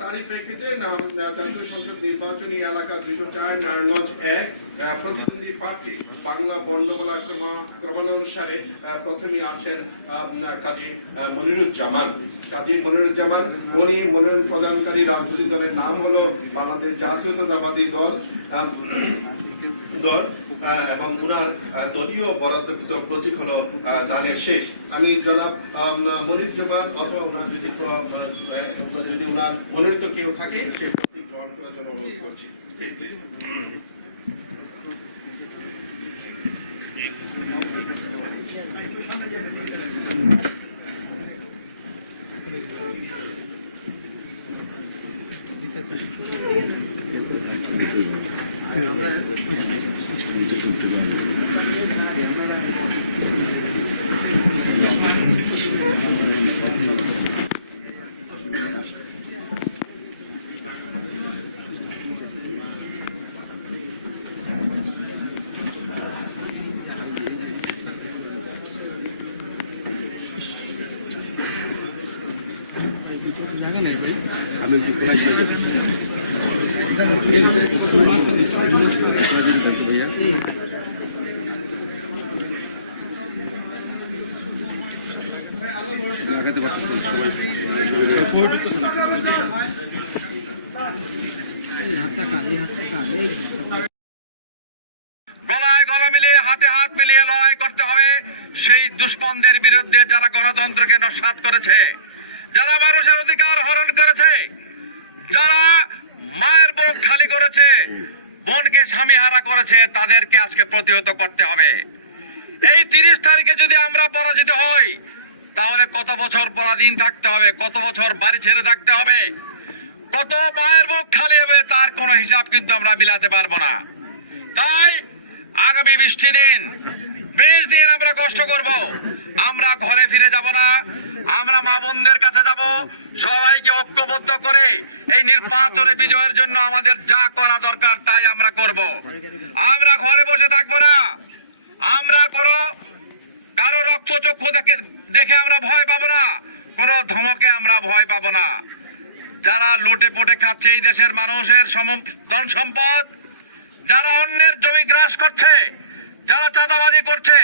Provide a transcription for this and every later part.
তারই প্রেক্ষিতে জাতীয় সংসদ নির্বাচনী এলাকা 204 নারায়ণগঞ্জ 1 প্রতিদ্বন্দ্বী প্রার্থী বাংলা বর্ণমালা ক্রমানুসারে প্রথমে আসেন কাজী মনিরুজ্জামান। উনি মনোনয়ন প্রদানকারী রাজনৈতিক দলের নাম হলো বাংলাদেশ জাতীয়তাবাদী দল এবং উনার দলীয় বরাদ্দকৃত প্রতীক হলো দানের শেষ। আমি জনাব মনিরুজ্জামান অথবা ওনার যদি উনার মনোনীত কেউ থাকে সেই প্রতীক গ্রহণ করার জন্য অনুরোধ করছি। জায়গা নেই ভাই, আমি ভাইয়া লাগাতে পারতেছি সবাই গলায় গলা মিলিয়ে হাতে হাত মিলিয়ে লড়াই করতে হবে সেই দুষ্পন্দের বিরুদ্ধে যারা গণতন্ত্রকে নস্যাৎ করেছে, যারা মানুষের অধিকার হরণ করেছে, যারা মায়ের বুক খালি করেছে, বোনকে স্বামী হারা করেছে, তাদেরকে আজকে প্রতিহত করতে হবে। এই 30 তারিখে যদি আমরা পরাজিত হই তাহলে কত বছর পরাধীন থাকতে হবে, কত বছর বাড়ি ছেড়ে থাকতে হবে, কত মায়ের বুক খালি হবে, তার কোনো হিসাব কিন্তু আমরা মিলাতে পারবো না। তাই আগামী 20 দিন আমরা কষ্ট করব, আমরা ঘরে ফিরে যাব না, আমরা মা বোনদের কাছে যাব, সবাইকে ঐক্যবদ্ধ করে এই নির্বাচনে বিজয়ের জন্য আমাদের যা করা দরকার তাই আমরা করব। আমরা ঘরে বসে থাকবো না, আমরা কারো রক্তচক্ষু দেখে আমরা ভয় পাবো না, কোন ধমকে আমরা ভয় পাবো না। যারা লুটে পুটে খাচ্ছে এই দেশের মানুষের ধন সম্পদ, যারা অন্যের জমি গ্রাস করছে, যারা চাঁদাবাজি করছে,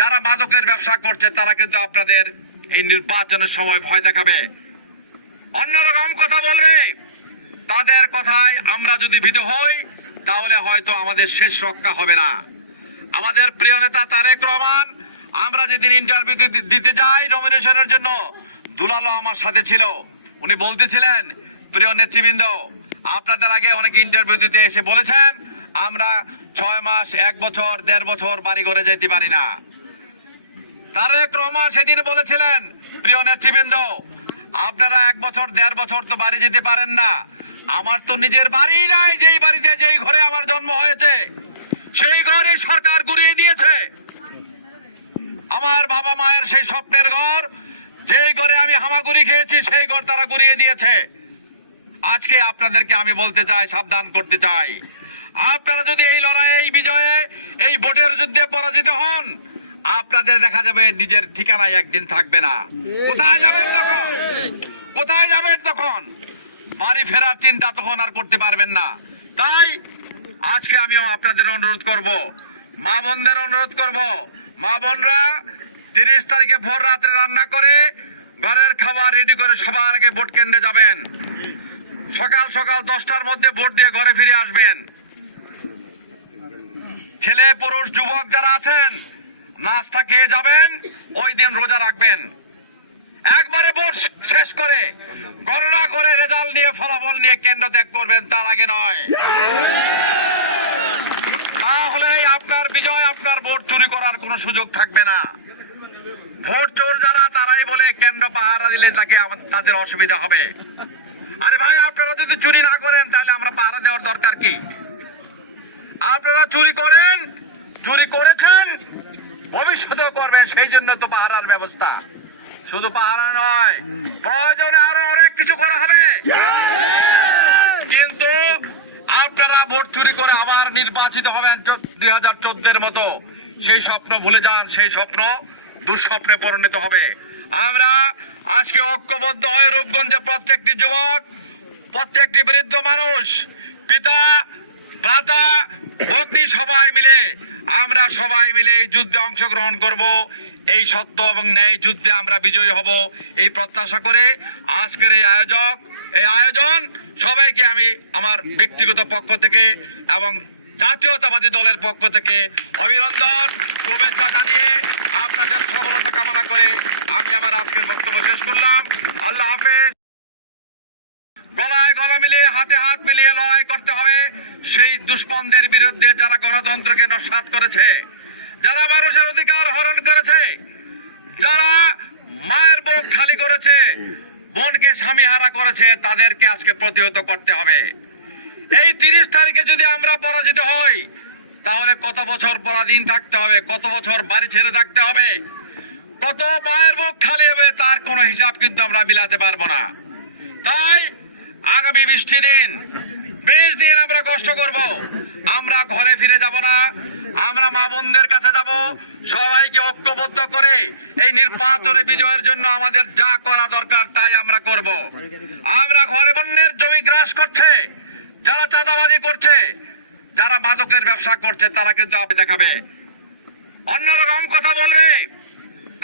যারা মাদকের ব্যবসা করছে, তারা কিন্তু আপনাদের এই নির্বাচনের সময় ভয় দেখাবে, অন্যরকম কথা বলবে। তাদের কথায় আমরা যদি ভীত হই তাহলে হয়তো আমাদের শেষ রক্ষা হবে না। আমাদের প্রিয় নেতা তারেক রহমান, আমরা যেদিন ইন্টারভিউ দিতে যাই নমিনেশনের জন্য, দুলালো আমার সাথে ছিল, উনি বলতেছিলেন, প্রিয় নেতৃবৃন্দ, আপনাদের আগে অনেকে ইন্টারভিউ দিতে এসে বলেছেন আমরা 6 মাস, 1 বছর, 1.5 বছর বাড়ি ঘরে যেতে পারি না। তারেক রহমান সেদিন বলেছিলেন, প্রিয় নেতৃবৃন্দ, আপনারা 1 বছর, 1.5 বছর তো বাড়ি যেতে পারেন না, আমার তো নিজের বাড়ি নাই, যেই বাড়িতে যেই ঘরে আমার জন্ম হয়েছে সেই ঘরে সরকার গুড়িয়ে দিয়েছে। আমার বাবা মায়ের সেই স্বপ্নের ঘর, যেই ঘরে আমি হামাগুড়ি খেয়েছি, সেই ঘর তারা গুড়িয়ে দিয়েছে। আজকে আপনাদেরকে আমি বলতে চাই, সাবধান করতে চাই, আপনারা যদি এই লড়াইয়ে, এই বিজয়ে, এই ভোটের যুদ্ধে পরাজিত হন, আপনাদের দেখা যাবে নিজের ঠিকানায় একদিন থাকবে না। কোথায় যাবেন তখন? কোথায় যাবেন তখন? বাড়ি ফেরার চিন্তা তখন আর করতে পারবেন না। তাই আজকে আমিও আপনাদের অনুরোধ করব, মা বোনদের অনুরোধ করব, মা বোনরা 30 তারিখে ভোর রাতে রান্না করে ঘরের খাবার রেডি করে সবার আগে ভোট কেন্দ্রে যাবেন। সকাল সকাল 10টার মধ্যে ভোট দিয়ে ঘরে ফিরে আসবেন। ছেলে পুরুষ যুবক যারা আছেন নাস্তা খেয়ে যাবেন, ওই দিন রোজা রাখবেন। একবারে ভোট শেষ করে গণনা করে রেজাল্ট নিয়ে, ফলাফল নিয়ে কেন্দ্র ত্যাগ করবেন, তার আগে নয়। তাহলে আপনার বিজয়, আপনার ভোট চুরি করার কোনো সুযোগ থাকবে না। ভোট চোর যারা, তারাই বলে কেন্দ্র পাহারা দিলে তাদের অসুবিধা হবে। আরে ভাই, আপনারা যদি চুরি না করেন তাহলে আমরা পাহারা দেওয়ার দরকার কি? আপনারা চুরি করেন, চুরি করেছেন, ভবিষ্যতেও করবেন, সেই জন্য তো পাহারার ব্যবস্থা। শুধু পাহারা নয়, প্রয়োজনে আরো অনেক কিছু করা হবে। কিন্তু আপনারা ভোট চুরি করে আবার নির্বাচিত হবেন 2014-এর মতো, সেই স্বপ্ন ভুলে যান, সেই স্বপ্ন দুঃস্বপ্নে পরিণত হবে। আমরা আজকে ঐক্যবদ্ধ হয়ে রূপগঞ্জে প্রত্যেকটি যুবক প্রত্যেকটি বৃদ্ধ মানুষ, পিতা, ভ্রাতা, পত্নী সবাই মিলে আমরা সবাই মিলে এই যুদ্ধে অংশগ্রহণ করব। এই সত্য এবং ন্যায় যুদ্ধে আমরা বিজয়ী হব এই প্রত্যাশা করে আজকের এই আয়োজন সবাইকে আমি আমার ব্যক্তিগত পক্ষ থেকে এবং জাতীয়তাবাদী দলের পক্ষ থেকে অভিনন্দন, শুভেচ্ছা জানিয়ে আপনাদের সফলতা কামনা করে আমি আমার আজকের বক্তব্য শেষ করলাম। আল্লাহ হাফেজ। গলায় গলা মিলিয়ে হাতে হাত মিলিয়ে লড়াই করতে হবে সেই দুষ্পন্দের বিরুদ্ধে যারা গণতন্ত্রকে নস্যাৎ করেছে, যারা মানুষের অধিকার হরণ করেছে, যারা মায়ের বুক খালি করেছে, বোনকে স্বামীহারা করেছে, তাদেরকে আজকে প্রতিহত করতে হবে। এই 30 তারিখে যদি আমরা পরাজিত হই তাহলে কত বছর পরাধীন থাকতে হবে, কত বছর বাড়ি ছেড়ে থাকতে হবে, কত মায়ের বুক খালি হবে, তার কোনো হিসাব কিন্তু আমরা মিলাতে পারবো না। তাই আগামী 20 দিন আমরা কষ্ট করব। আমরা ঘরে ফিরে যাব না, আমরা মা বোনদের কাছে যাব, সবাইকে ঐক্যবদ্ধ করে এই নির্বাচনে বিজয়ের জন্য আমাদের যা করা দরকার তাই আমরা করব। আমরা ঘরে বন্যের জমি গ্রাস করছে, যারা চাঁদাবাজি করছে, যারা মাদকের ব্যবসা করছে, তারা কিন্তু দেখাবে, অন্যরকম কথা বলবে।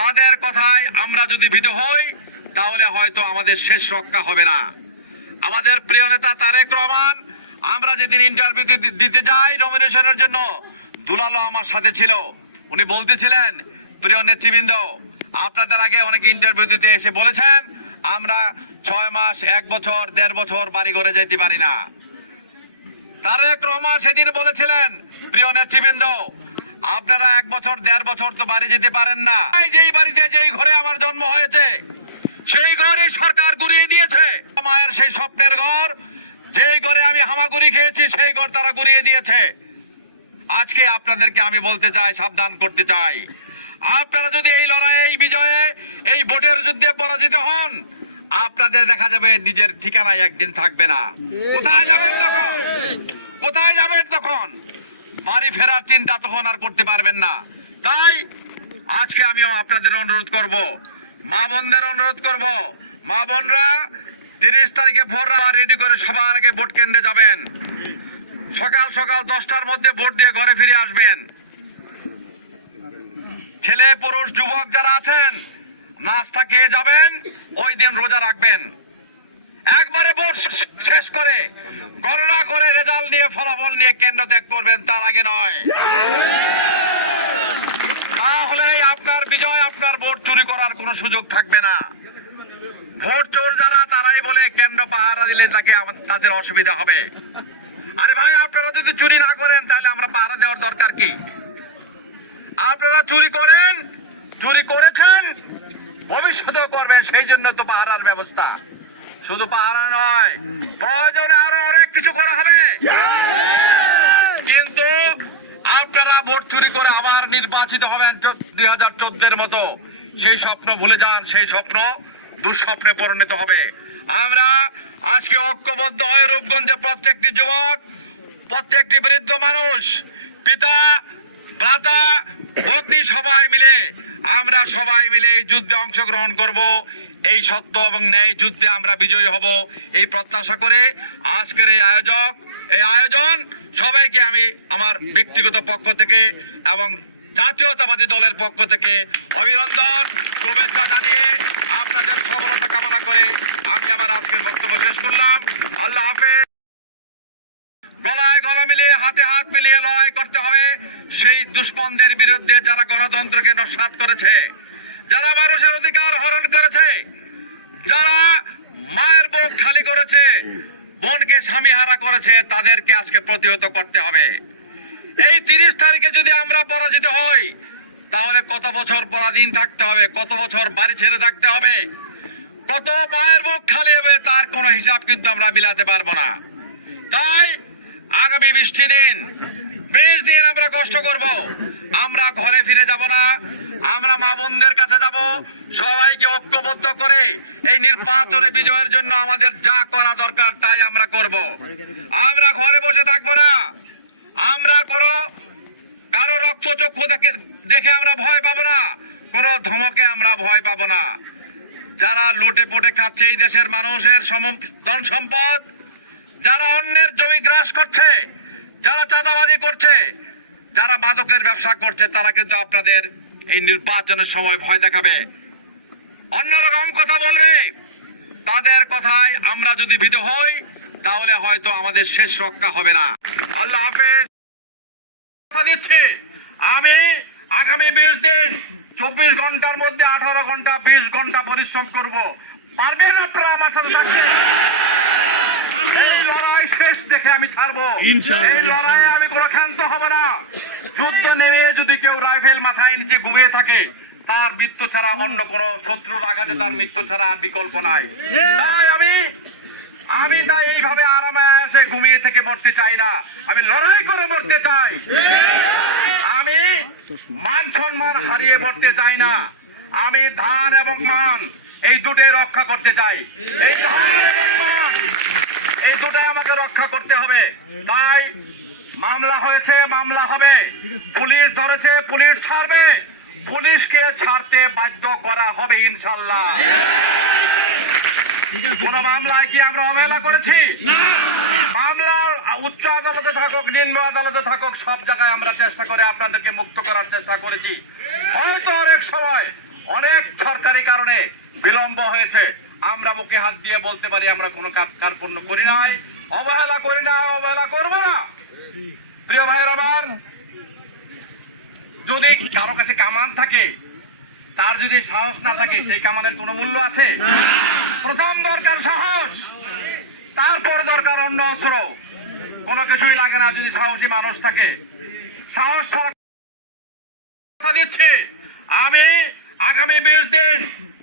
তাদের কথায় আমরা যদি ভীত হই তাহলে হয়তো আমাদের শেষ রক্ষা হবে না। আমাদের প্রিয় নেতা তারেক রহমান, আমরা যেদিন ইন্টারভিউ দিতে যাই নমিনেশনের জন্য, দুলালো আমার সাথে ছিল, উনি বলতেছিলেন, প্রিয় নেতৃবৃন্দ, আপনাদের আগে অনেকে ইন্টারভিউ দিতে এসে বলেছেন আমরা 6 মাস, 1 বছর, 1.5 বছর বাড়ি ঘরে যেতে পারি না। তারেক রহমান সেদিন বলেছিলেন, প্রিয় নেতৃবৃন্দ, আপনারা 1 বছর, 1.5 বছর তো বাড়ি যেতে পারেন না। যেই বাড়িতে, যেই ঘরে আমার জন্ম হয়েছে, সেই ঘরে সরকার গুড়িয়ে দিয়েছে। মায়ের সেই স্বপ্নের ঘর, যেই ঘরে আমি হামাগুড়ি খেয়েছি, সেই ঘর তারা গুড়িয়ে দিয়েছে। আজকে আপনাদেরকে আমি বলতে চাই, সাবধান করতে চাই, আপনারা যদি এই লড়াইয়ে, এই বিজয়ে, এই ভোটের যুদ্ধে পরাজিত হন, আপনাদের দেখা যাবে নিজের ঠিকানায় একদিন থাকবে না। কোথায় যাবেন তখন? কোথায় যাবেন তখন? বাড়ি ফেরার চিন্তা তখন আর করতে পারবেন না। তাই আজকে আমিও আপনাদের অনুরোধ করব, মা বোনদের অনুরোধ করব, মা বোনরা 30 তারিখে ভোর রেডি করে সবার আগে ভোট কেন্দ্রে যাবেন। সকাল সকাল 10টার মধ্যে ভোট দিয়ে ঘরে ফিরে আসবেন। ছেলে, পুরুষ, যুবক যারা আছেন, নাস্তা খেয়ে যাবেন, ওই দিন রোজা রাখবেন। একবারে ভোট শেষ করে গণনা করে রেজাল্ট নিয়ে, ফলাফল নিয়ে কেন্দ্র ত্যাগ করবেন, তার আগে নয়। তাহলে আপনার বিজয়, আপনার ভোট চুরি করার কোনো সুযোগ থাকবে না। ভোট চোর যারা, তারাই বলে কেন্দ্র পাহারা দিলে তাদের অসুবিধা হবে। আরে ভাই, আপনারা যদি চুরি না করেন তাহলে আমরা পাহারা দেওয়ার দরকার কি? আপনারা চুরি করেন, চুরি করেছেন, ভবিষ্যতেও করবেন, সেই জন্য তো পাহারার ব্যবস্থা। শুধু পাহারা নয়, প্রয়োজনে আরো অনেক কিছু করা হবে। কিন্তু আপনারা ভোট চুরি করে আবার নির্বাচিত হবেন 2014-এর মতো, সেই স্বপ্ন ভুলে যান। সেই স্বপ্ন দুঃস্বপ্নে পরিণত হবে। আমরা আজকে ঐক্যবদ্ধ হয়ে রূপগঞ্জে প্রত্যেকটি যুবক, প্রত্যেকটি বৃদ্ধ মানুষ, পিতা, ভ্রাতা, পত্নী সবাই মিলে আমরা সবাই মিলে এই যুদ্ধে অংশগ্রহণ করব। এই সত্য এবং ন্যায় যুদ্ধে আমরা বিজয়ী হব এই প্রত্যাশা করে আজকের এই আয়োজন সবাইকে আমি আমার ব্যক্তিগত পক্ষ থেকে এবং জাতীয়তাবাদী দলের পক্ষ থেকে অভিনন্দন, শুভেচ্ছা জানিয়ে আপনাদের সফলতা কামনা করে আমি আমার আজকের বক্তব্য শেষ করলাম। আল্লাহ হাফেজ। গলায় গলা মিলিয়ে হাতে হাত মিলিয়ে লড়াই করতে হবে সেই দুষ্পন্দের বিরুদ্ধে যারা গণতন্ত্রকে নস্যাৎ করেছে, যারা মানুষের অধিকার হরণ করেছে, যারা মায়ের বুক খালি করেছে, বোনকে স্বামীহারা করেছে, তাদেরকে আজকে প্রতিহত করতে হবে। এই 30 তারিখে যদি আমরা পরাজিত হই তাহলে কত বছর পরাধীন থাকতে হবে, কত বছর বাড়ি ছেড়ে থাকতে হবে, কত মায়ের বুক খালি হবে, তার কোনো হিসাব কিন্তু আমরা মিলাতে পারবো না। তাই আগামী 20 দিন আমরা কষ্ট করব। আমরা ঘরে ফিরে যাব না, আমরা মা বোনদের কাছে যাব, সবাইকে ঐক্যবদ্ধ করে এই নির্বাচনে বিজয়ের জন্য আমাদের যা করা দরকার তাই আমরা করব। আমরা ঘরে বসে থাকবো না, আমরা কারো রক্তচক্ষু দেখে আমরা ভয় পাবো না, কোন ধমকে আমরা ভয় পাবো না। যারা লুটে পুটে খাচ্ছে এই দেশের মানুষের ধন সম্পদ, যারা অন্যের জমি গ্রাস করছে, যারা চাঁদাবাজি করছে, যারা মাদকের ব্যবসা করছে, তারা কিন্তু আপনাদের এই নির্বাচনের সময় ভয় দেখাবে, অন্যরকম কথা বলবে। তাদের কথায় আমরা যদি ভীত হই, তাহলে হয়তো আমাদের শেষ রক্ষা হবে না। আল্লাহ হাফেজ। কথা দিচ্ছি, আমি আগামী 20 দিন 24 ঘন্টার মধ্যে 18 ঘন্টা 20 ঘন্টা পরিশ্রম করব। পারবেন আপনারা আমার সাথে থাকতে? এই লড়াই শেষ দেখে আমি ছাড়বো। এই লড়াইয়ে আমি কোনো ক্ষান্ত হব না। যুদ্ধ নেমে যদি কেউ রাইফেল মাথায় নিচে ঘুমিয়ে থাকে, তার মৃত্যু ছাড়া অন্য কোনো শত্রুর আঘাতে তার মৃত্যু ছাড়া বিকল্প নাই। তাই আমি তাই এইভাবে আরামে এসে ঘুমিয়ে থেকে মরতে চাই না, আমি লড়াই করে মরতে চাই। আমি মান সম্মান হারিয়ে মরতে চাই না, আমি ধান এবং মান এই দুটোই রক্ষা করতে চাই। এই ধান এবং মান এই দুটাই আমাকে রক্ষা করতে হবে। তাই মামলা হয়েছে, মামলা হবে, পুলিশ ধরেছে, পুলিশ ছাড়বে, পুলিশকে ছাড়তে বাধ্য করা হবে ইনশাল্লাহ। কোন মামলায় কি আমরা অবহেলা করেছি? মামলার উচ্চ আদালতে থাকুক, নিম্ন আদালতে থাকুক, সব জায়গায় আমরা চেষ্টা করে আপনাদেরকে মুক্ত করার চেষ্টা করেছি। হয়তো অনেক সময় অনেক সরকারি কারণে বিলম্ব হয়েছে, আমরা বুকে হাত দিয়ে বলতে পারি আমরা কোনো কার্পণ্য করি নাই, অবহেলা করি না, অবহেলা করবো না। প্রিয় ভাইয়ের আমার, যদি কারো কাছে কামান থাকে, তার যদি সাহস না থাকে, সেই কামানের কোনো মূল্য আছে? প্রথম দরকার সাহস, তারপর দরকার অন্য অস্ত্র। কোনো কিছুই লাগে না যদি সাহসী মানুষ থাকে। সাহস ছাড়া কথা দিচ্ছি, আমি আগামী 20 দিন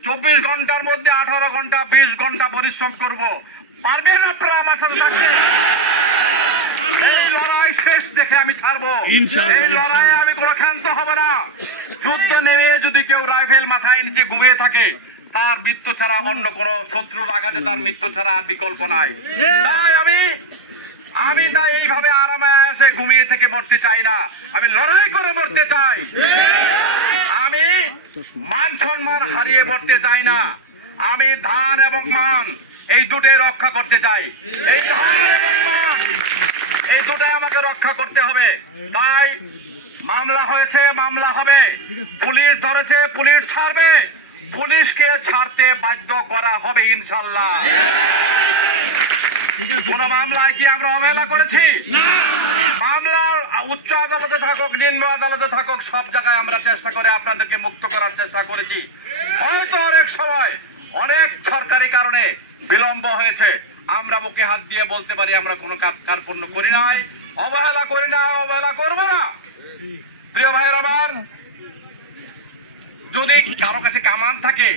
24 ঘন্টার মধ্যে 18 ঘন্টা 20 ঘন্টা পরিশ্রম করব। পারবেন আপনারা আমার সাথে থাকতে? এই লড়াই শেষ দেখে আমি ছাড়বো। এই লড়াইয়ে আমি কোনো ক্ষান্ত হব না। যুদ্ধ নেমে যদি কেউ রাইফেল মাথায় নিচে ঘুমিয়ে থাকে, তার মৃত্যু ছাড়া অন্য কোনো শত্রুর আঘাতে তার মৃত্যু ছাড়া বিকল্প নাই। তাই আমি তাই এইভাবে আরামে এসে ঘুমিয়ে থেকে মরতে চাই না, আমি লড়াই করে মরতে চাই। আমি মান সম্মান হারিয়ে মরতে চাই না, আমি ধান এবং মান এই দুটোই রক্ষা করতে চাই। এই ধান এবং মান এই দুটাই আমাকে রক্ষা করতে হবে। তাই মামলা হয়েছে, মামলা হবে, পুলিশ ধরেছে, পুলিশ ছাড়বে, পুলিশকে ছাড়তে বাধ্য করা হবে ইনশাল্লাহ। কোন মামলায় কি আমরা অবহেলা করেছি? মামলার উচ্চ আদালতে থাকুক, নিম্ন আদালতে থাকুক, সব জায়গায় আমরা চেষ্টা করে আপনাদেরকে মুক্ত করার চেষ্টা করেছি। হয়তো অনেক সময় অনেক সরকারি কারণে বিলম্ব হয়েছে, আমরা বুকে হাত দিয়ে বলতে পারি আমরা কোনো কার্পণ্য করি নাই, অবহেলা করি না, অবহেলা করবো না। প্রিয় ভাইয়ের আমার, যদি কারো কাছে কামান থাকে,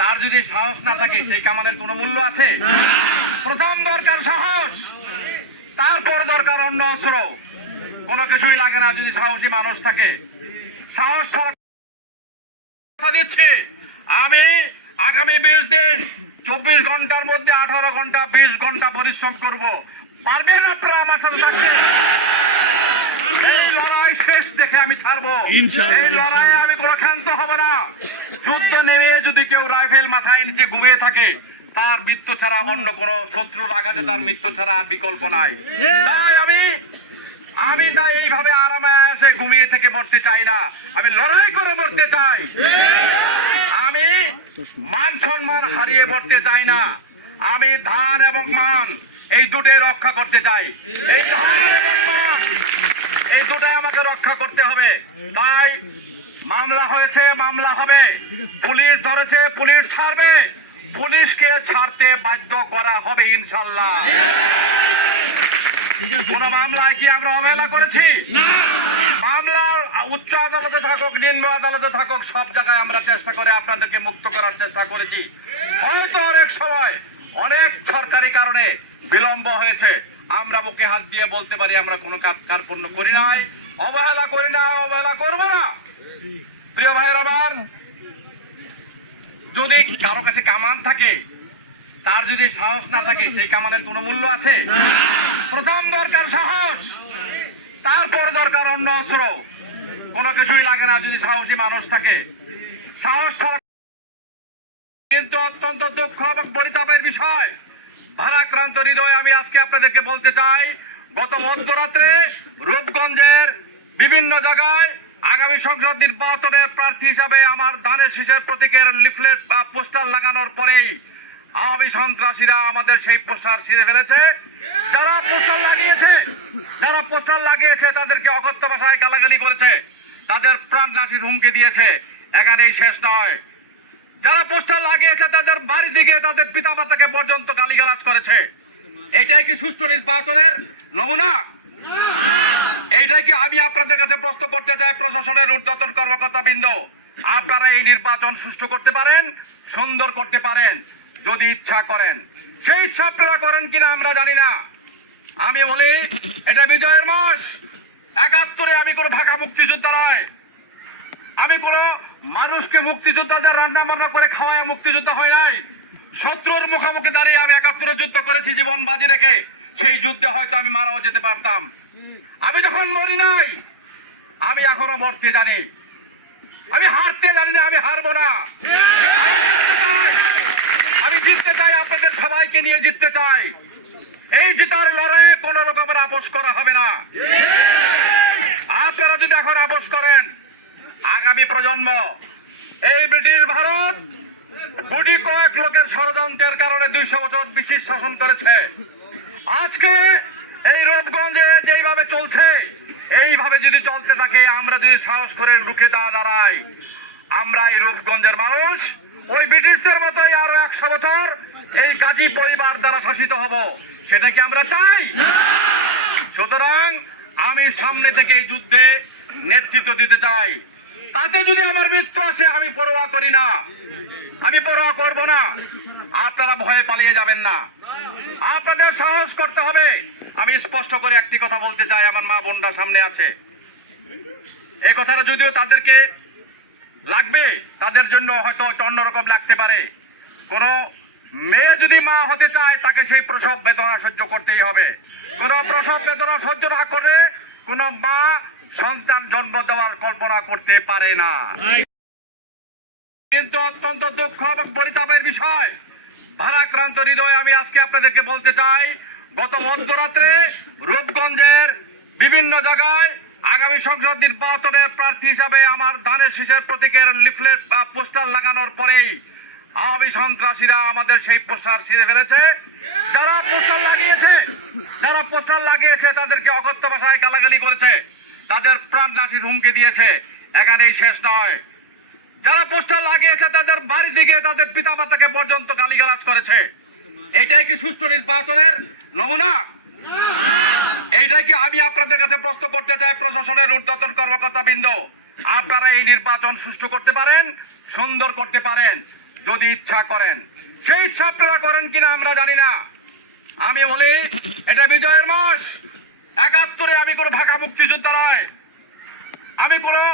তার যদি সাহস না থাকে, সেই কামানের কোনো মূল্য আছে? প্রথম দরকার সাহস, তারপর দরকার অন্য অস্ত্র। কোনো কিছুই লাগে না যদি সাহসী মানুষ থাকে। সাহস ছাড়া কথা দিচ্ছি, আমি আগামী 20 দিন 24 ঘন্টার মধ্যে 18 ঘন্টা 20 ঘন্টা পরিশ্রম করব। পারবেন আপনারা আমার সাথে থাকতে? এই লড়াই শেষ দেখে আমি ছাড়বো। এই লড়াইয়ে আমি কোনো ক্ষান্ত হব না। যুদ্ধ নেমে যদি কেউ রাইফেল মাথায় নিচে ঘুমিয়ে থাকে, তার মৃত্যু ছাড়া অন্য কোনো শত্রুর আঘাতে তার মৃত্যু ছাড়া বিকল্প নাই। তাই আমি তাই এইভাবে আরামে এসে ঘুমিয়ে থেকে মরতে চাই না, আমি লড়াই করে মরতে চাই। আমি মান সম্মান হারিয়ে মরতে চাই না, আমি ধান এবং মান এই দুটোই রক্ষা করতে চাই। এই ধান এবং মান এই দুটাই আমাকে রক্ষা করতে হবে। তাই মামলা হয়েছে, মামলা হবে, পুলিশ ধরেছে, পুলিশ ছাড়বে, পুলিশকে ছাড়তে বাধ্য করা হবে ইনশাল্লাহ। কোন মামলায় কি আমরা অবহেলা করেছি? মামলার উচ্চ আদালতে থাকুক, নিম্ন আদালতে থাকুক, সব জায়গায় আমরা চেষ্টা করে আপনাদেরকে মুক্ত করার চেষ্টা করেছি। হয়তো অনেক সময় অনেক সরকারি কারণে বিলম্ব হয়েছে, আমরা বুকে হাত দিয়ে বলতে পারি আমরা কোনো কার্পণ্য করি নাই, অবহেলা করি না, অবহেলা করবো না। প্রিয় ভাইয়ের আমার, যদি কারো কাছে কামান থাকে, তার যদি সাহস না থাকে, সেই কামানের কোনো মূল্য আছে? প্রথম দরকার সাহস, তারপর দরকার অন্য অস্ত্র। কোনো কিছুই লাগে না যদি সাহসী মানুষ থাকে। সাহস ছাড়া কিন্তু অত্যন্ত দুঃখ এবং পরিতাপের বিষয়, ভারাক্রান্ত হৃদয়ে আমি আজকে আপনাদেরকে বলতে চাই, গত মধ্যরাত্রে রূপগঞ্জের বিভিন্ন জায়গায় আগামী সংসদ নির্বাচনের প্রার্থী হিসাবে আমার ধানের শীষের প্রতীকের লিফলেট বা পোস্টার লাগানোর পরেই আওয়ামী সন্ত্রাসীরা আমাদের সেই পোস্টার ছিঁড়ে ফেলেছে। যারা পোস্টার লাগিয়েছে তাদেরকে অকথ্য ভাষায় গালাগালি করেছে, তাদের প্রাণনাশীর হুমকি দিয়েছে। এখানেই শেষ নয়, যারা পোস্টার লাগিয়েছে তাদের বাড়ি দিকে তাদের পিতামাতাকে পর্যন্ত গালিগালাজ করেছে। এটাই কি সুষ্ঠু নির্বাচনের নমুনা? এইটাই কি আমি আপনাদের কাছে প্রশ্ন করতে চাই, প্রশাসনের ঊর্ধ্বতন কর্মকর্তাবৃন্দ, আপনারা এই নির্বাচন সুষ্ঠু করতে পারেন, সুন্দর করতে পারেন যদি ইচ্ছা করেন। সেই ইচ্ছা আপনারা করেন কিনা আমরা জানি না। আমি বলি এটা বিজয়ের মাস। ৭১ আমি কোনো ভাগা মুক্তিযোদ্ধা নয়, আমি কোনো মানুষকে মুক্তিযোদ্ধাদের রান্না বান্না করে খাওয়ায় মুক্তিযোদ্ধা হয় নাই। শত্রুর মুখোমুখি দাঁড়িয়ে আমি ৭১ যুদ্ধ করেছি জীবন বাজি রেখে। সেই যুদ্ধে হয়তো আমি মারাও যেতে পারতাম। আমি যখন মরি নাই, আমি এখনো মরতে জানি। আমি হারতে জানি না, আমি হারবো না। আমি জিততে চাই, আপনাদের সবাইকে নিয়ে জিততে চাই। এই জিতার লড়াইয়ে কোন রকমের আপোষ করা হবে না। আপনারা যদি এখন আপোষ করেন, আগামী প্রজন্ম এই ব্রিটিশ ভারত কোটি কয়েক লোকের ষড়যন্ত্রের কারণে ২০০ বছর ব্রিটিশ শাসন করেছে। আজকে এই রূপগঞ্জে যেইভাবে চলছে, এইভাবে যদি চলতে থাকে, আমরা যদি সাহস করে রুখে দাঁড়াই, আমরা এই রূপগঞ্জের মানুষ ওই ব্রিটিশদের মতোই আরো ১০০ বছর এই গাজী পরিবার দ্বারা শাসিত হব। সেটা কি আমরা চাই? সুতরাং আমি সামনে থেকে এই যুদ্ধে নেতৃত্ব দিতে চাই। তাতে যদি আমার মৃত্যু আসে, আমি পরোয়া করি না, আমি পরোয়া করব না। আপনারা ভয়ে পালিয়ে যাবেন না, আপনাদের সাহস করতে হবে। আমি স্পষ্ট করে একটি কথা বলতে চাই, আমার মা বোনরা সামনে আছে। এই কথাটা যদিও তাদেরকে লাগবে, তাদের জন্য হয়তো অন্যরকম লাগতে পারে। কোন মেয়ে যদি মা হতে চায়, তাকে সেই প্রসব বেদনা সহ্য করতেই হবে। কোন প্রসব বেদনা সহ্য না করে কোন মা সন্তান জন্ম দেওয়ার কল্পনা করতে পারে না। কিন্তু অত্যন্ত দুঃখ এবং পরিতাপের বিষয়, ভারাক্রান্ত হৃদয়ে আমি আজকে আপনাদেরকে বলতে চাই, গত মধ্যরাত্রে রূপগঞ্জের বিভিন্ন জায়গায় আগামী সংসদ নির্বাচনের প্রার্থী হিসাবে আমার ধানের শীষের প্রতীকের লিফলেট বা পোস্টার লাগানোর পরেই আওয়ামী সন্ত্রাসীরা আমাদের সেই পোস্টার ছিঁড়ে ফেলেছে। যারা পোস্টার লাগিয়েছে তাদেরকে অকথ্য ভাষায় গালাগালি করেছে, তাদের প্রাণনাশীর হুমকি দিয়েছে। এখানেই শেষ নয়, যারা পোস্টার লাগিয়েছে তাদের বাড়ি দিকে তাদের পিতামাতাকে পর্যন্ত গালিগালাজ করেছে। এটাই কি সুষ্ঠু নির্বাচনের নমুনা? এইটাই কি আমি আপনাদের কাছে প্রশ্ন করতে চাই, প্রশাসনের ঊর্ধ্বতন কর্মকর্তাবৃন্দ, আপনারা এই নির্বাচন সুষ্ঠু করতে পারেন, সুন্দর করতে পারেন যদি ইচ্ছা করেন। সেই ইচ্ছা আপনারা করেন কিনা আমরা জানি না। আমি বলি এটা বিজয়ের মাস। ৭১ আমি কোনো ভাগা মুক্তিযোদ্ধা নয়, আমি কোনো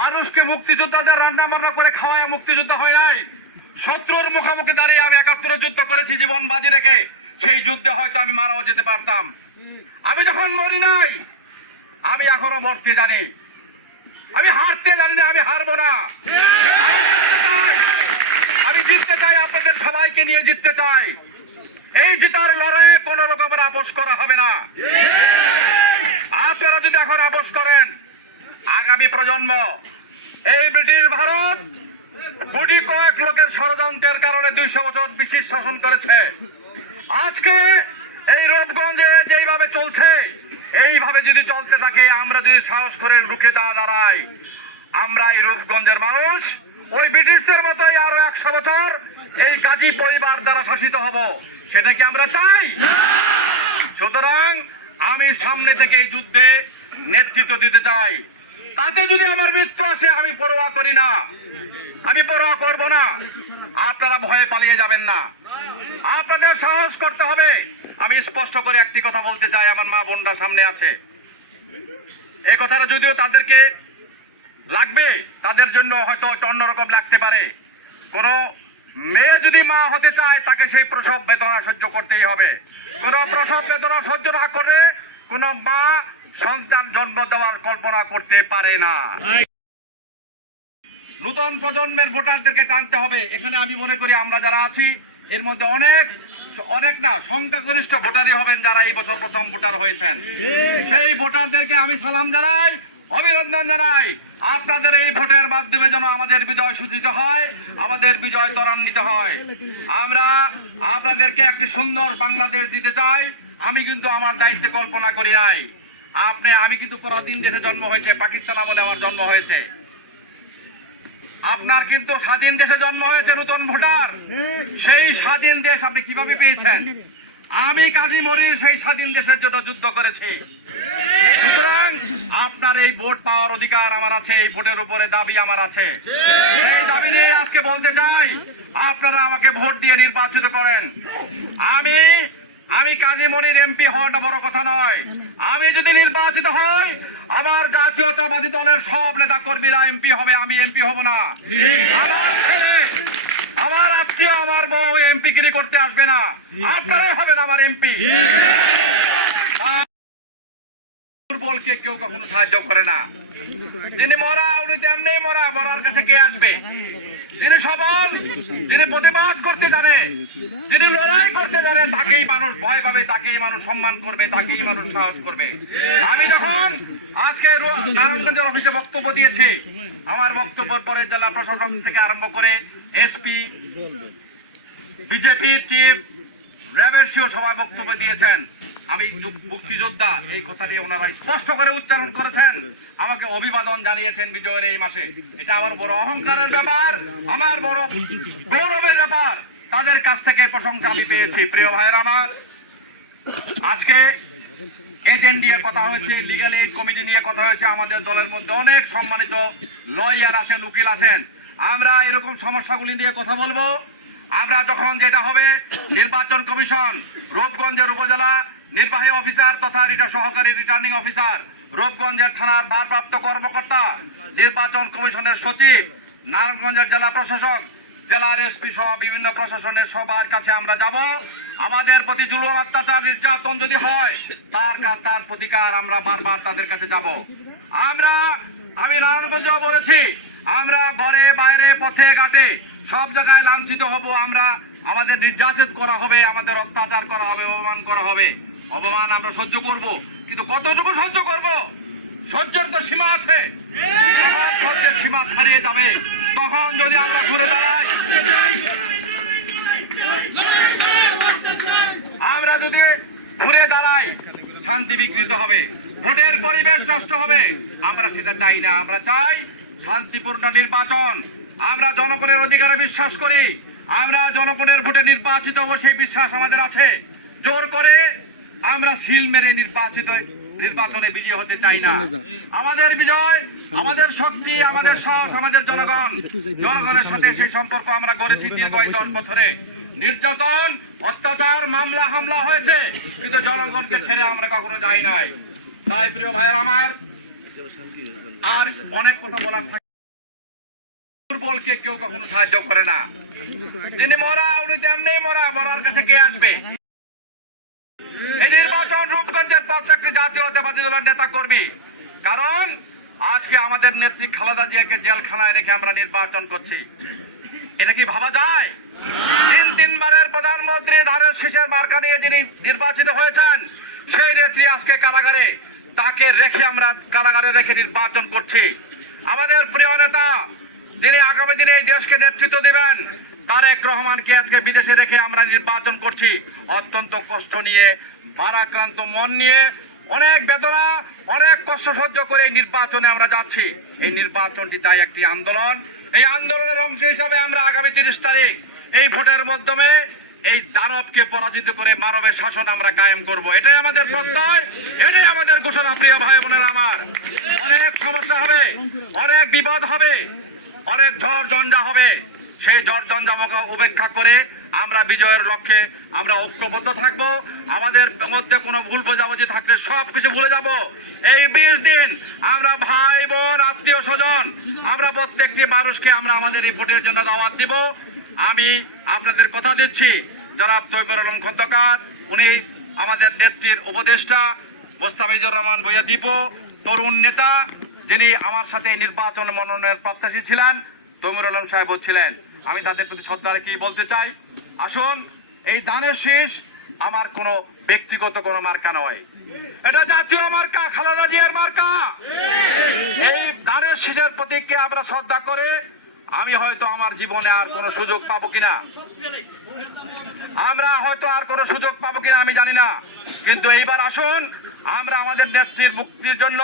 মানুষকে মুক্তিযোদ্ধাদের রান্না বান্না করে খাওয়ায় মুক্তিযোদ্ধা হয় নাই। শত্রুর মুখোমুখি দাঁড়িয়ে আমি ৭১ যুদ্ধ করেছি জীবন বাজি রেখে। সেই যুদ্ধে হয়তো আমি মারাও যেতে পারতাম। আমি যখন মরি নাই, আমি এখনো মরতে জানি। আমি হারতে জানি না, আমি হারবো না। আমি জিততে চাই, আপনাদের সবাইকে নিয়ে জিততে চাই। এই জিতার লড়াইয়ে কোন রকমের আপোষ করা হবে না। আপনারা যদি এখন আপোষ করেন, আগামী প্রজন্ম এই ব্রিটিশ ভারত কোটি কয়েক লোকের ষড়যন্ত্রের কারণে ২০০ বছর ব্রিটিশ শাসন করেছে। আজকে এই রূপগঞ্জে যেইভাবে চলছে, এইভাবে যদি চলতে থাকে, আমরা যদি সাহস করে রুখে দাঁড়াই, আমরা এই রূপগঞ্জের মানুষ ওই ব্রিটিশদের মতোই আরো ১০০ বছর এই গাজী পরিবার দ্বারা শাসিত হব। সেটা কি আমরা চাই? সুতরাং আমি সামনে থেকে এই যুদ্ধে নেতৃত্ব দিতে চাই। তাতে যদি আমার মৃত্যু আসে, আমি পরোয়া করি না, আমি পরোয়া করব না। আপনারা ভয়ে পালিয়ে যাবেন না, আপনাদের সাহস করতে হবে। আমি স্পষ্ট করে একটি কথা বলতে চাই, আমার মা বোনরা সামনে আছে। এই কথাটা যদিও তাদেরকে লাগবে, তাদের জন্য হয়তো অন্যরকম লাগতে পারে। কোন মেয়ে যদি মা হতে চায়, তাকে সেই প্রসব বেদনা সহ্য করতেই হবে। কোন প্রসব বেদনা সহ্য না করে কোন মা সন্তান জন্ম দেওয়ার কল্পনা করতে পারে না। নতুন প্রজন্মের ভোটারদেরকে টানতে হবে। এখানে আমি মনে করি আমরা যারা আছি, এর মধ্যে অনেক অনেক না, সংখ্যাগরিষ্ঠ ভোটারই হবেন যারা এই বছর প্রথম ভোটার হয়েছেন। সেই ভোটারদেরকে আমি সালাম জানাই, অভিনন্দন জানাই। আপনাদের এই ভোটের মাধ্যমে যেন আমাদের বিজয় সূচিত হয়, আমাদের বিজয় ত্বরান্বিত হয়। আমরা আপনাদেরকে একটি সুন্দর বাংলাদেশ দিতে চাই। আমি কিন্তু আমার দায়িত্বে কল্পনা করি নাই। আমি কিন্তু পরাধীন দেশে জন্ম হয়েছে, পাকিস্তান আমলে আমার জন্ম হয়েছে। আপনার কিন্তু স্বাধীন দেশে জন্ম হয়েছে, নতুন ভোটার। সেই স্বাধীন দেশ আপনি কিভাবে পেয়েছেন? আমি কাজী মনির সেই স্বাধীন দেশের জন্য যুদ্ধ করেছি। সুতরাং আপনার এই ভোট পাওয়ার অধিকার আমার আছে, এই ভোটের উপরে দাবি আমার আছে। এই দাবি নিয়ে আজকে বলতে চাই, আপনারা আমাকে ভোট দিয়ে নির্বাচিত করেন। আমি কাজী মনির এমপি হওয়াটা বড় কথা নয়। আমি যদি নির্বাচিত হই, আমার জাতীয়তাবাদী দলের সব নেতা কর্মীরা এমপি হবে, আমি এমপি হব না। আমার ছেলে, আমার আত্মীয়, আমার বউ এমপি গিরি করতে আসবে না। আপনারাই হবেন আমার এমপি। দুর্বলকে কেউ কখনো সাহায্য করে না। যিনি মরা, উনি তেমনি মরা, মরার কাছে কে আসবে? যিনি সবল, যিনি প্রতিবাদ করতে জানে, যিনি লড়াই করতে জানে, তাকেই মানুষ ভয় পাবে, তাকেই মানুষ সম্মান করবে, তাকেই মানুষ সাহস করবে। আমি যখন আজকে নারায়ণগঞ্জের অফিসে বক্তব্য দিয়েছি, আমার বক্তব্যের পরে জেলা প্রশাসক থেকে আরম্ভ করে এসপি, বিজেপির চিফ, র্যাবের সিও সবাই বক্তব্য দিয়েছেন। আমি মুক্তিযোদ্ধা এই কথাটি ওনারা স্পষ্ট করে উচ্চারণ করেছেন, আমাকে অভিবাদন জানিয়েছেন বিজয়ের এই মাসে। এটা আমার বড় অহংকারের ব্যাপার, আমার বড় গৌরবের ব্যাপার। তাদের কাছ থেকে প্রশংসা আমি পেয়েছি। প্রিয় ভাইয়েরা আমার, আজকে এজেন্ট নিয়ে কথা হয়েছে, লিগ্যাল এইড কমিটি নিয়ে কথা হয়েছে। আমাদের দলের মধ্যে অনেক সম্মানিত লয়ার আছেন, উকিল আছেন। আমরা এরকম সমস্যাগুলি নিয়ে কথা বলবো। আমরা যখন যেটা হবে, নির্বাচন কমিশন, রূপগঞ্জের উপজেলা নির্বাহী অফিসার তথা সহকারী রিটার্নিং অফিসার, রূপগঞ্জের থানার ভারপ্রাপ্ত কর্মকর্তা, নির্বাচন কমিশনের সচিব, নারায়ণগঞ্জের জেলা প্রশাসক, জেলার এসপি সহ বিভিন্ন প্রশাসনের সবার কাছে আমরা যাব। আমাদের প্রতি জুলুম, অত্যাচার, নির্যাতন যদি হয়, তার প্রতিকার আমরা বারবার তাদের কাছে যাব। আমি নারায়ণগঞ্জেও বলেছি, আমরা ঘরে বাইরে পথে ঘাটে সব জায়গায় লাঞ্ছিত হব। আমাদের নির্যাতন করা হবে, আমাদের অত্যাচার করা হবে, অপমান করা হবে। অপমান আমরা সহ্য করব, কিন্তু কতটুকু সহ্য করব? সহ্যের তো সীমা আছে। সহ্যের সীমা ছাড়িয়ে যাবে তখন যদি আমরা ঘুরে দাঁড়াই, আমরা যদি ঘুরে দাঁড়াই, শান্তি বিঘ্নিত হবে, ভোটের পরিবেশ নষ্ট হবে। আমরা সেটা চাই না। আমরা চাই শান্তিপূর্ণ নির্বাচন। আমরা জনগণের অধিকারে বিশ্বাস করি। আমরা জনগণের ভোটে নির্বাচিত হব, সেই বিশ্বাস আমাদের আছে। জোর করে আমরা সিল মেরে নির্বাচনে বিজয়ী হতে চাই না। আমাদের বিজয়, আমাদের শক্তি, আমাদের সাহস, আমাদের জনগণের সাথে সেই সম্পর্ক আমরা গড়েছি দীর্ঘ 10 বছরে। নির্যাতন, অত্যাচার, মামলা হামলা হয়েছে, কিন্তু জনগণকে ছেড়ে আমরা কখনো যাই নাই। তাই প্রিয় ভাই আমার, আর অনেক কথা বলার থাকে। দুর্বলকে কেউ কখনো সাহায্য করে না। যিনি মরা, উনি তেমনি মরা, মরার কাছে কে আসবে? এই নির্বাচন রূপগঞ্জের প্রত্যেকটি জাতীয়তাবাদী দলের নেতা কর্মী। কারণ আজকে আমাদের নেত্রী খালেদা জিয়াকে জেলখানায় রেখে আমরা নির্বাচন করছি। এটা কি ভাবা যায়? তিনবারের প্রধানমন্ত্রী, ধানের শীষের মার্কা নিয়ে যিনি নির্বাচিত হয়েছেন, সেই নেত্রী আজকে কারাগারে। তাকে রেখে আমরা কারাগারে রেখে নির্বাচন করছি। আমাদের প্রিয় নেতা, যিনি আগামী দিনে এই দেশকে নেতৃত্ব দিবেন, তারেক রহমানকে আজকে বিদেশে রেখে আমরা নির্বাচন করছি। অত্যন্ত কষ্ট নিয়ে, ভারাক্রান্ত মন নিয়ে, অনেক বেদনা, অনেক কষ্ট সহ্য করে এই নির্বাচনে আমরা যাচ্ছি। এই নির্বাচনটি তাই একটি আন্দোলন। এই আন্দোলনের অংশ হিসাবে আমরা আগামী 30 তারিখ এই ভোটের মাধ্যমে এই দানবকে পরাজিত করে মানবের শাসন আমরা কায়েম করব। এটাই আমাদের প্রত্যয়, এটাই আমাদের ঘোষণা। প্রিয় ভাই বোনেরা আমার, অনেক সমস্যা হবে, অনেক বিপদ হবে, অনেক ঝড় ঝঞ্ঝা হবে। সেই ঝড় ঝঞ্ঝাকে উপেক্ষা করে আমরা বিজয়ের লক্ষ্যে আমরা ঐক্যবদ্ধ থাকব। আমাদের মধ্যে কোনো ভুল বোঝাবুঝি থাকলে সবকিছু ভুলে যাব। এই 20 দিন আমরা ভাই বোন, আত্মীয় স্বজন, আমরা প্রত্যেকটি মানুষকে আমরা আমাদের এই ভোটের জন্য দাওয়াত দিব। আমি আপনাদের কথা দিচ্ছি, জনাব তৈবুর আলম খন্দকার, উনি আমাদের নেত্রীর উপদেষ্টা, মোস্তাফিজুর রহমান ভূঁইয়া দীপু, তরুণ নেতা, যিনি আমার সাথে নির্বাচন মনোনয়নের প্রত্যাশী ছিলেন, তৈমুর আলম সাহেব ছিলেন। আমি তাদের প্রতি শ্রদ্ধা রেখে বলতে চাই, আসুন এই ধানের শীষ আমার কোনো ব্যক্তিগত কোনো মার্কা নয়, এটা জাতীয় মার্কা, খালেদা জিয়ার মার্কা। এই ধানের শীষের প্রতীককে আমরা শ্রদ্ধা করে আমি হয়তো আমার জীবনে আর কোনো সুযোগ পাবো কিনা, আমরা হয়তো আর কোনো সুযোগ পাবো কিনা আমি জানি না, কিন্তু এইবার আসুন আমরা আমাদের নেত্রীর মুক্তির জন্য,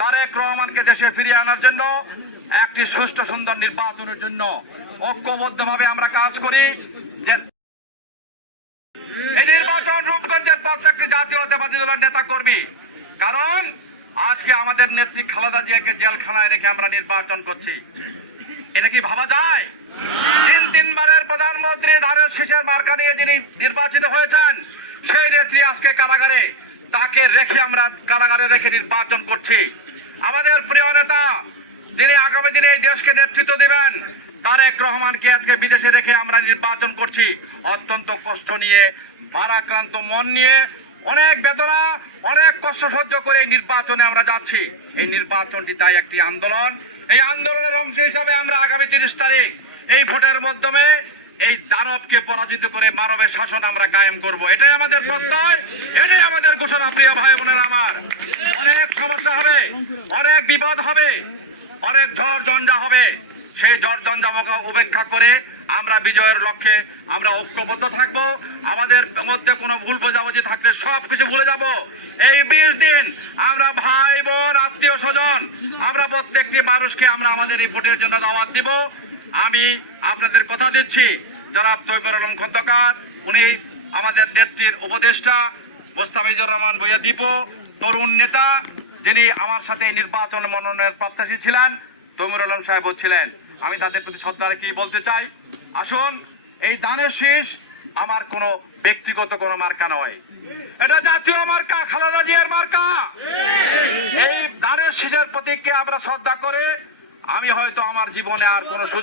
তারেক রহমানকে দেশে ফিরিয়ে আনার জন্য, একটি সুষ্ঠু সুন্দর নির্বাচনের জন্য ঐক্যবদ্ধভাবে আমরা কাজ করি। যে এই নির্বাচন রূপগঞ্জের ৫ জাতীয়তাবাদী দলের নেতা কর্মী, কারণ আজকে আমাদের নেত্রী খালেদা জিয়াকে জেলখানায় রেখে আমরা নির্বাচন করছি, এটা কি ভাবা যায়? তিনবারের প্রধানমন্ত্রী ধানের শীষের মার্কা নিয়ে যিনি নির্বাচিত হয়েছেন সেই নেত্রী আজকে কারাগারে, তাকে রেখে আমরা কারাগারে রেখে নির্বাচন করছি। আমাদের প্রিয় নেতা যিনি আগামী দিনে এই দেশকে নেতৃত্ব দিবেন তারেক রহমানকে আজকে বিদেশে রেখে আমরা নির্বাচন করছি, অত্যন্ত কষ্ট নিয়ে, ভারাক্রান্ত মন নিয়ে, অনেক বেদনা, অনেক কষ্ট সহ্য করে এই নির্বাচনে আমরা যাচ্ছি। এই নির্বাচনটি তাই একটি আন্দোলন, এই আন্দোলনের অংশ হিসাবে আমরা আগামী ৩০ তারিখ এই ভোটের মাধ্যমে এই দানবকে পরাজিত করে মানবের শাসন আমরা কায়েম করব, এটাই আমাদের প্রত্যয়, এটাই আমাদের ঘোষণা। প্রিয় ভাই বোনেরা আমার, অনেক সমস্যা হবে, অনেক বিপদ হবে, অনেক ঝড় ঝঞ্ঝা হবে, সেই ঝড় ঝঞ্ঝাকে উপেক্ষা করে আমরা বিজয়ের লক্ষ্যে আমরা ঐক্যবদ্ধ থাকব। আমাদের মধ্যে কোনো ভুল বোঝাবুঝি থাকলে সবকিছু ভুলে যাব। এই ২০ দিন আমরা ভাই বোন আত্মীয় স্বজন আমরা প্রত্যেকটি মানুষকে আমরা আমাদের এই ভোটের জন্য দাওয়াত দিব। আমি আপনাদের কথা দিচ্ছি, জনাব তৈয়বুর আলম খন্দকার, উনি আমাদের নেত্রীর উপদেষ্টা, মোস্তাফিজুর রহমান ভূঁইয়া দীপু, তরুণ নেতা, যিনি আমার সাথে নির্বাচন মনোনয়নের প্রত্যাশী ছিলেন, তৈয়বুর আলম সাহেবও ছিলেন, আমি তাদের প্রতি শ্রদ্ধা রেখে বলতে চাই, আসুন এই ধানের শীষ আমার কোনো ব্যক্তিগত কোনো মার্কা নয়, এটা জাতীয় মার্কা, খালেদা জিয়ার মার্কা। এই ধানের শীষের প্রতীককে আমরা শ্রদ্ধা করে আমি হয়তো আমার জীবনে আর কোনো সুযোগ